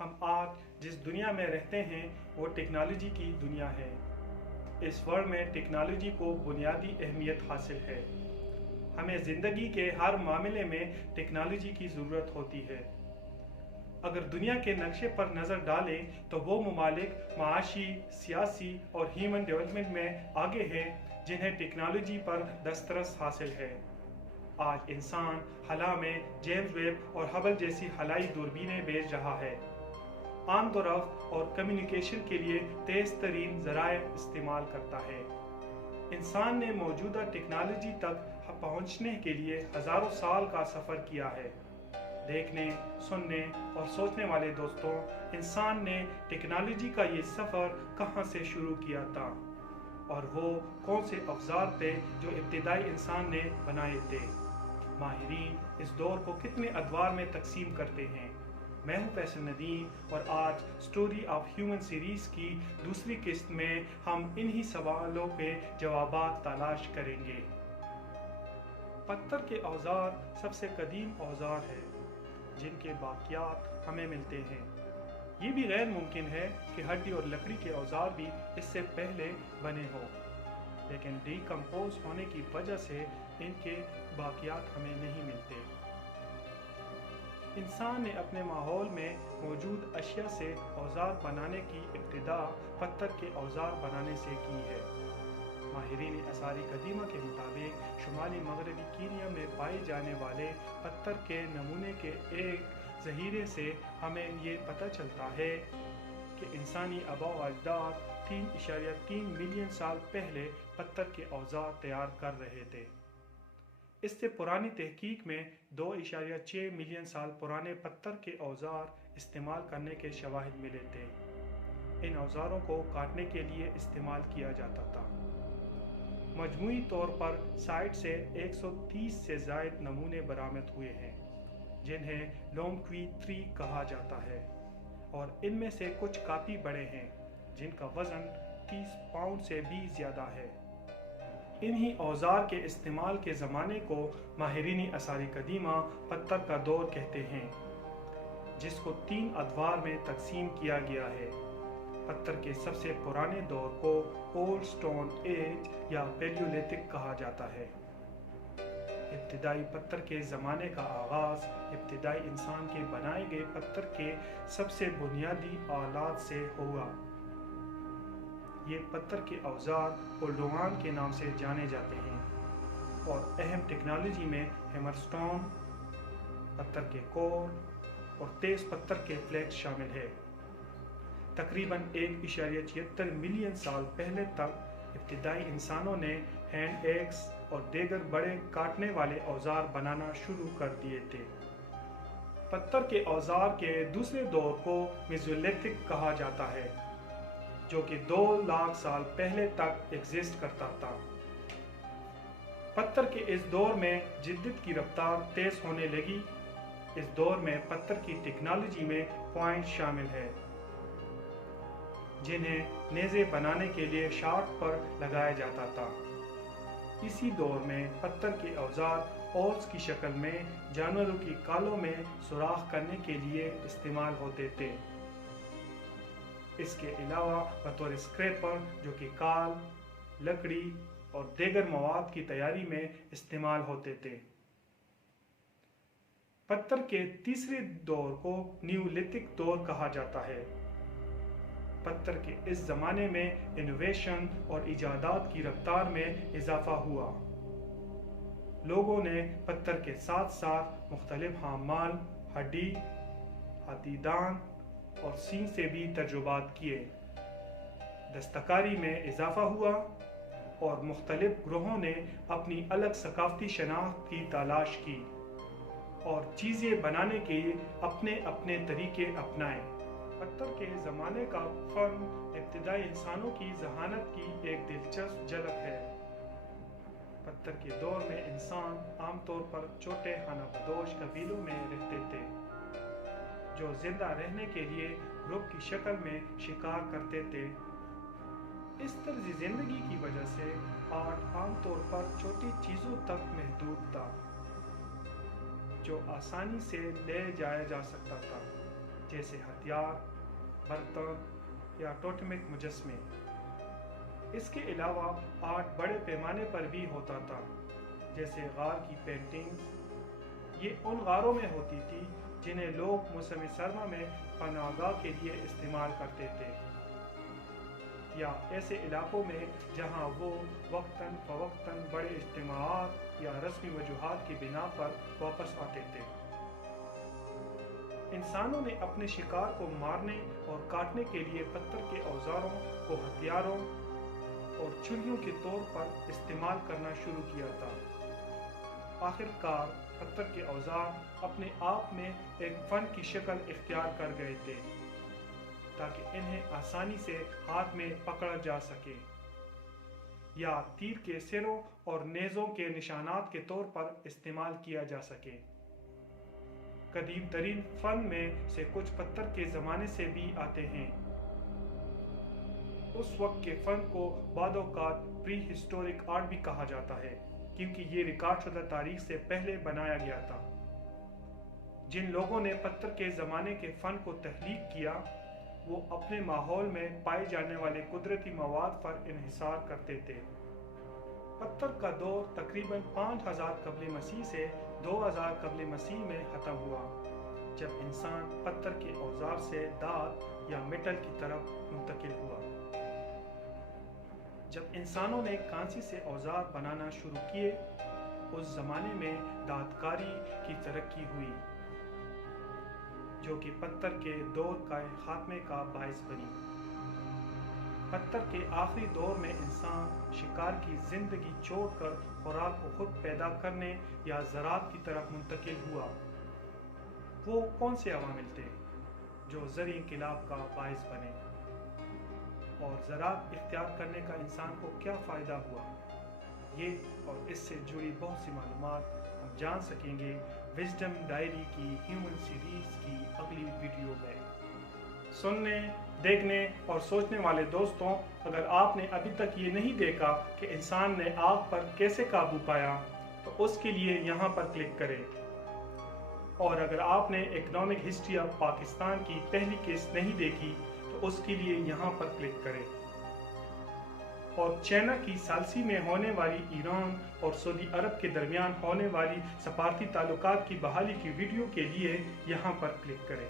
हम आज जिस दुनिया में रहते हैं वो टेक्नोलॉजी की दुनिया है। इस वर्ल्ड में टेक्नोलॉजी को बुनियादी अहमियत हासिल है। हमें ज़िंदगी के हर मामले में टेक्नोलॉजी की ज़रूरत होती है। अगर दुनिया के नक्शे पर नज़र डालें तो वो ममालिक माशी, सियासी और ह्यूमन डेवलपमेंट में आगे हैं जिन्हें टेक्नोलॉजी पर दस्तरस हासिल है। आज इंसान हला में जेम्स वेब और हबल जैसी हलाई दूरबीनें भेज रहा है। आम तरफ और कम्युनिकेशन के लिए तेज़ तरीन ज़राए इस्तेमाल करता है। इंसान ने मौजूदा टेक्नोलॉजी तक पहुंचने के लिए हज़ारों साल का सफ़र किया है। देखने, सुनने और सोचने वाले दोस्तों, इंसान ने टेक्नोलॉजी का ये सफ़र कहाँ से शुरू किया था और वो कौन से अवजार थे जो इब्तिदाई इंसान ने बनाए थे। माहिरीन इस दौर को कितने अदवार में तकसीम करते हैं। मैं हूं फैसल नदीम और आज स्टोरी ऑफ ह्यूमन सीरीज़ की दूसरी किस्त में हम इन्हीं सवालों के जवाबात तलाश करेंगे। पत्थर के औजार सबसे कदीम औजार है जिनके बाकियात हमें मिलते हैं। ये भी गैर मुमकिन है कि हड्डी और लकड़ी के औजार भी इससे पहले बने हों, लेकिन डिकम्पोज होने की वजह से इनके बाकियात हमें नहीं मिलते। इंसान ने अपने माहौल में मौजूद अशिया से औजार बनाने की इब्तिदा पत्थर के औजार बनाने से की है। माहिरीन आसारी कदीमा के मुताबिक शुमाली मगरबी कीनिया में पाए जाने वाले पत्थर के नमूने के एक ज़हीरे से हमें ये पता चलता है कि इंसानी आबा व अजदाद 3.3 मिलियन साल पहले पत्थर के औजार तैयार कर रहे थे। इससे पुरानी तहकीक में 2.6 मिलियन साल पुराने पत्थर के औजार इस्तेमाल करने के शवाहिद मिले थे। इन औजारों को काटने के लिए इस्तेमाल किया जाता था। मजमूई तौर पर साइट से 130 से ज़ायद नमूने बरामद हुए हैं जिन्हें लोमक्वी 3 कहा जाता है, और इनमें से कुछ काफ़ी बड़े हैं जिनका वज़न 30 पाउंड से भी ज़्यादा है। इन्हीं औजार के इस्तेमाल के ज़माने को माहिरीनी आसारी कदीमा पत्थर का दौर कहते हैं, जिसको 3 अदवार में तकसीम किया गया है। पत्थर के सबसे पुराने दौर को ओल्ड स्टोन एज या पैलियोलिथिक कहा जाता है। इब्तिदाई पत्थर के ज़माने का आगाज़ इब्तिदाई इंसान के बनाए गए पत्थर के सबसे बुनियादी आलात से हुआ। ये पत्थर के औजार ओल्डोवान के नाम से जाने जाते हैं और अहम टेक्नोलॉजी में हैमरस्टोन, पत्थर के कोर और तेज़ पत्थर के फ्लेक्स शामिल है। तकरीबन 1.76 मिलियन साल पहले तक इब्तिदाई इंसानों ने हैंड एक्स और दीगर बड़े काटने वाले औजार बनाना शुरू कर दिए थे। पत्थर के औजार के दूसरे दौर को मेसोलिथिक कहा जाता है, जो कि 2 लाख साल पहले तक एग्जिस्ट करता था। पत्थर के इस दौर में जिद्दत की रफ्तार तेज होने लगी। इस दौर में पत्थर की टेक्नोलॉजी में पॉइंट शामिल है जिन्हें नेज़े बनाने के लिए शाफ्ट पर लगाया जाता था। इसी दौर में पत्थर के औजार ओल्स की शक्ल में जानवरों की कालों में सुराख करने के लिए इस्तेमाल होते थे। इसके अलावा बतौर स्क्रैपर, जो कि काल, लकड़ी और दीगर मवाद की तैयारी में इस्तेमाल होते थे। पत्थर के तीसरे दौर को न्यूलिथिक दौर कहा जाता है। पत्थर के इस ज़माने में इनोवेशन और इजादात की रफ्तार में इजाफा हुआ। लोगों ने पत्थर के साथ साथ मुख्तलिफ हामाल, हड्डी, हाथीदान और सींग से भी तजुर्बात किए। दस्तकारी में इजाफा हुआ और मुख्तलिफ ग्रोहों ने अपनी अलग सकाफती शनाख्त की तलाश की और चीज़ें बनाने के अपने अपने तरीके अपनाए। पत्थर के ज़माने का फन इब्तिदाई इंसानों की जहानत की एक दिलचस्प झलक है। पत्थर के दौर में इंसान आमतौर पर छोटे खानाबदोश कबीलों में रहते थे, जो जिंदा रहने के लिए ग्रुप की शक्ल में शिकार करते थे। इस तर्ज जिंदगी की वजह से आर्ट आमतौर पर छोटी चीज़ों तक महदूद था, जो आसानी से ले जाया जा सकता था। जैसे हथियार, बर्तन या टोटेमिक मुजस्मे। इसके अलावा आर्ट बड़े पैमाने पर भी होता था, जैसे गार की पेंटिंग्स। ये उन गारों में होती थी जिन्हें लोग मौसम सरमा में पनाहगाह के लिए इस्तेमाल करते थे, या ऐसे इलाकों में जहां वो वक्तन फवक्तन बड़े इज्तिमाआत या रस्मी वजूहात की बिना पर वापस आते थे। इंसानों ने अपने शिकार को मारने और काटने के लिए पत्थर के औजारों को हथियारों और छुरियों के तौर पर इस्तेमाल करना शुरू किया था। आखिरकार पत्थर के औजार अपने आप में एक फन की शक्ल इख्तियार कर गए थे, ताकि इन्हें आसानी से हाथ में पकड़ा जा सके या तीर के सिरों और नेज़ों के निशानात के तौर पर इस्तेमाल किया जा सके। कदीम तरीन फन में से कुछ पत्थर के ज़माने से भी आते हैं। उस वक्त के फन को बादौकात प्री हिस्टोरिक आर्ट भी कहा जाता है, क्योंकि ये रिकॉर्ड शुदा तारीख से पहले बनाया गया था। जिन लोगों ने पत्थर के ज़माने के फ़न को तख्लीक किया, वो अपने माहौल में पाए जाने वाले कुदरती मवाद पर इन्हिसार करते थे। पत्थर का दौर तकरीबन 5000 कब्ल मसीह से 2000 कब्ल मसीह में ख़त्म हुआ, जब इंसान पत्थर के औजार से दात या मेटल की तरफ मुंतकिल हुआ। जब इंसानों ने कांसी से औजार बनाना शुरू किए, उस ज़माने में दातकारी की तरक्की हुई, जो कि पत्थर के दौर का खात्मे का बायस बनी। पत्थर के आखिरी दौर में इंसान शिकार की जिंदगी छोड़कर खुराक को खुद पैदा करने या ज़राअत की तरफ मुंतकिल हुआ। वो कौन से अवामिल थे जो ज़री इंक़िलाब का बायस बने, और ज़राअत इख्तियार करने का इंसान को क्या फ़ायदा हुआ? ये और इससे जुड़ी बहुत सी मालूमात हम जान सकेंगे विज़डम डायरी की ह्यूमन सीरीज़ की अगली वीडियो में। सुनने, देखने और सोचने वाले दोस्तों, अगर आपने अभी तक ये नहीं देखा कि इंसान ने आग पर कैसे काबू पाया, तो उसके लिए यहाँ पर क्लिक करें। और अगर आपने इकोनॉमिक हिस्ट्री ऑफ पाकिस्तान की पहली किस्त नहीं देखी, तो उसके लिए यहाँ पर क्लिक करें। और चाइना की सालसी में होने वाली ईरान और सऊदी अरब के दरमियान होने वाली सफारती ताल्लुकात की बहाली की वीडियो के लिए यहाँ पर क्लिक करें।